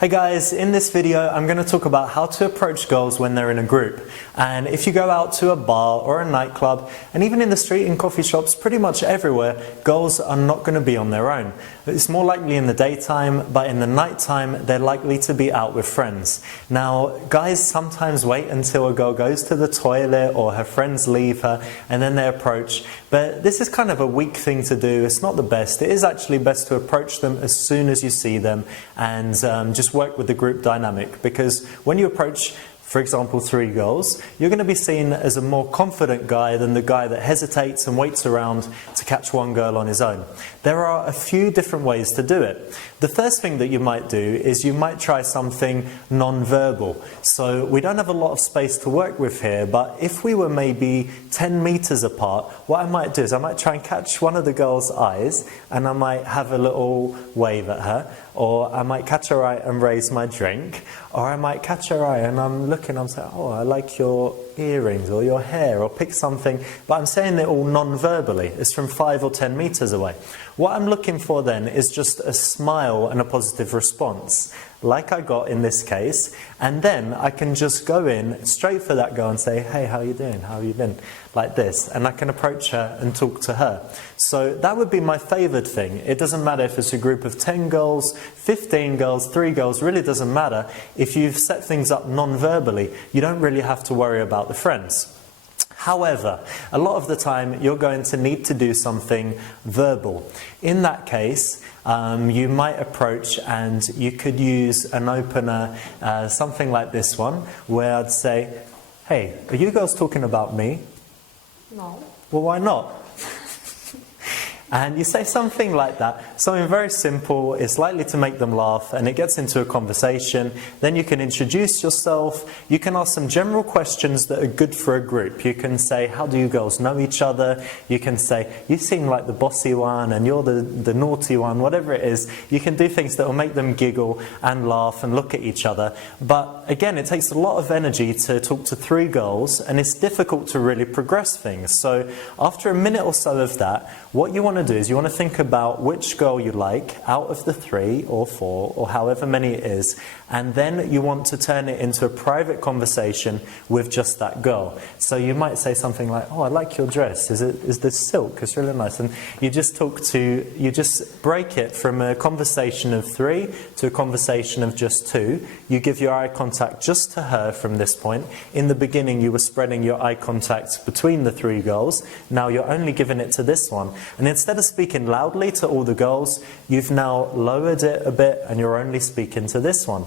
Hey guys, in this video I'm going to talk about how to approach girls when they're in a group. And if you go out to a bar or a nightclub, and even in the street in coffee shops, pretty much everywhere, girls are not going to be on their own. It's more likely in the daytime, but in the nighttime they're likely to be out with friends. Now guys sometimes wait until a girl goes to the toilet or her friends leave her and then they approach, but this is kind of a weak thing to do. It's not the best. It is actually best to approach them as soon as you see them and just work with the group dynamic, because when you approach, for example, 3 girls, you're going to be seen as a more confident guy than the guy that hesitates and waits around to catch one girl on his own. There are a few different ways to do it. The first thing that you might do is you might try something non-verbal. So we don't have a lot of space to work with here, but if we were maybe 10 meters apart, what I might do is I might try and catch one of the girl's eyes and I might have a little wave at her, or I might catch her eye and raise my drink, or I might catch her eye and I'm looking, I'm saying, oh, I like your earrings or your hair, or pick something, but I'm saying it all non-verbally. It's from 5 or 10 meters away. What I'm looking for then is just a smile and a positive response, like I got in this case, and then I can just go in straight for that girl and say, hey, how you doing? How you been? Like this, and I can approach her and talk to her. So that would be my favoured thing. It doesn't matter if it's a group of 10 girls, 15 girls, 3 girls, really doesn't matter. If you've set things up non-verbally, you don't really have to worry about the friends. However, a lot of the time you're going to need to do something verbal. In that case, you might approach and you could use an opener, something like this one, where I'd say, hey, are you girls talking about me? No. Well, why not? And you say something like that, something very simple, it's likely to make them laugh, and it gets into a conversation. Then you can introduce yourself, you can ask some general questions that are good for a group. You can say, how do you girls know each other? You can say, you seem like the bossy one and you're the naughty one, whatever it is. You can do things that will make them giggle and laugh and look at each other. But again, it takes a lot of energy to talk to 3 girls, and it's difficult to really progress things. So after a minute or so of that, what you want to do is you want to think about which girl you like out of the 3 or 4 or however many it is, and then you want to turn it into a private conversation with just that girl. So you might say something like, oh, I like your dress, is this silk, it's really nice, and you just break it from a conversation of 3 to a conversation of just 2. You give your eye contact just to her from this point. In the beginning you were spreading your eye contact between the 3 girls, now you're only giving it to this one, and instead of speaking loudly to all the girls, you've now lowered it a bit and you're only speaking to this one.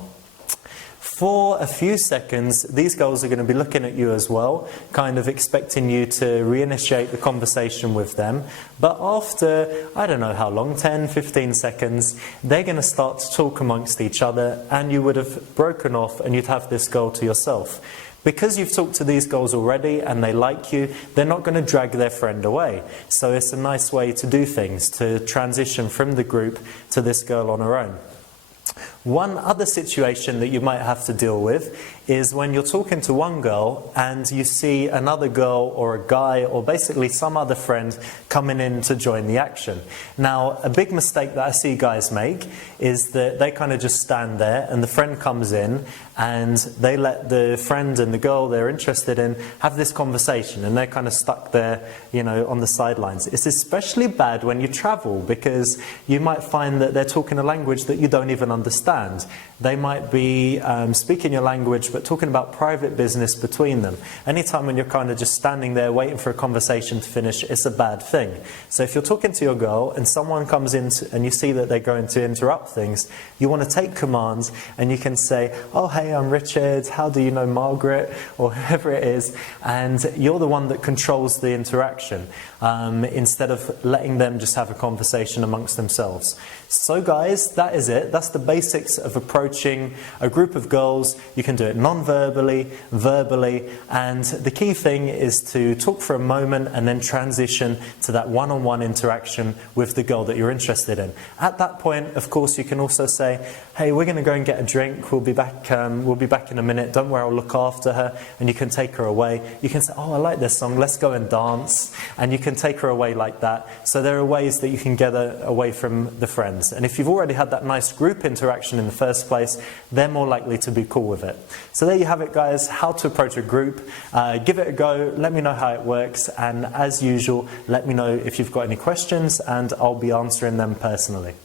For a few seconds, these girls are going to be looking at you as well, kind of expecting you to reinitiate the conversation with them. But after, I don't know how long, 10, 15 seconds, they're going to start to talk amongst each other, and you would have broken off and you'd have this girl to yourself. Because you've talked to these girls already and they like you, they're not going to drag their friend away. So it's a nice way to do things, to transition from the group to this girl on her own. One other situation that you might have to deal with is when you're talking to one girl and you see another girl or a guy or basically some other friend coming in to join the action. Now, a big mistake that I see guys make is that they kind of just stand there and the friend comes in and they let the friend and the girl they're interested in have this conversation, and they're kind of stuck there, you know, on the sidelines. It's especially bad when you travel, because you might find that they're talking a language that you don't even understand. They might be speaking your language but talking about private business between them. Anytime when you're kind of just standing there waiting for a conversation to finish, it's a bad thing. So if you're talking to your girl and someone comes in and you see that they're going to interrupt things, you want to take commands and you can say, oh, hey, I'm Richard, how do you know Margaret, or whoever it is, and you're the one that controls the interaction instead of letting them just have a conversation amongst themselves. So guys, that is it. That's the basic basics of approaching a group of girls. You can do it non-verbally, verbally, and the key thing is to talk for a moment and then transition to that one-on-one interaction with the girl that you're interested in. At that point, of course, you can also say, hey, we're going to go and get a drink, we'll be back in a minute, don't worry, I'll look after her, and you can take her away. You can say, oh, I like this song, let's go and dance, and you can take her away like that. So there are ways that you can get her away from the friends. And if you've already had that nice group interaction in the first place, they're more likely to be cool with it. So there you have it, guys, how to approach a group. Give it a go, let me know how it works, and as usual, let me know if you've got any questions, and I'll be answering them personally.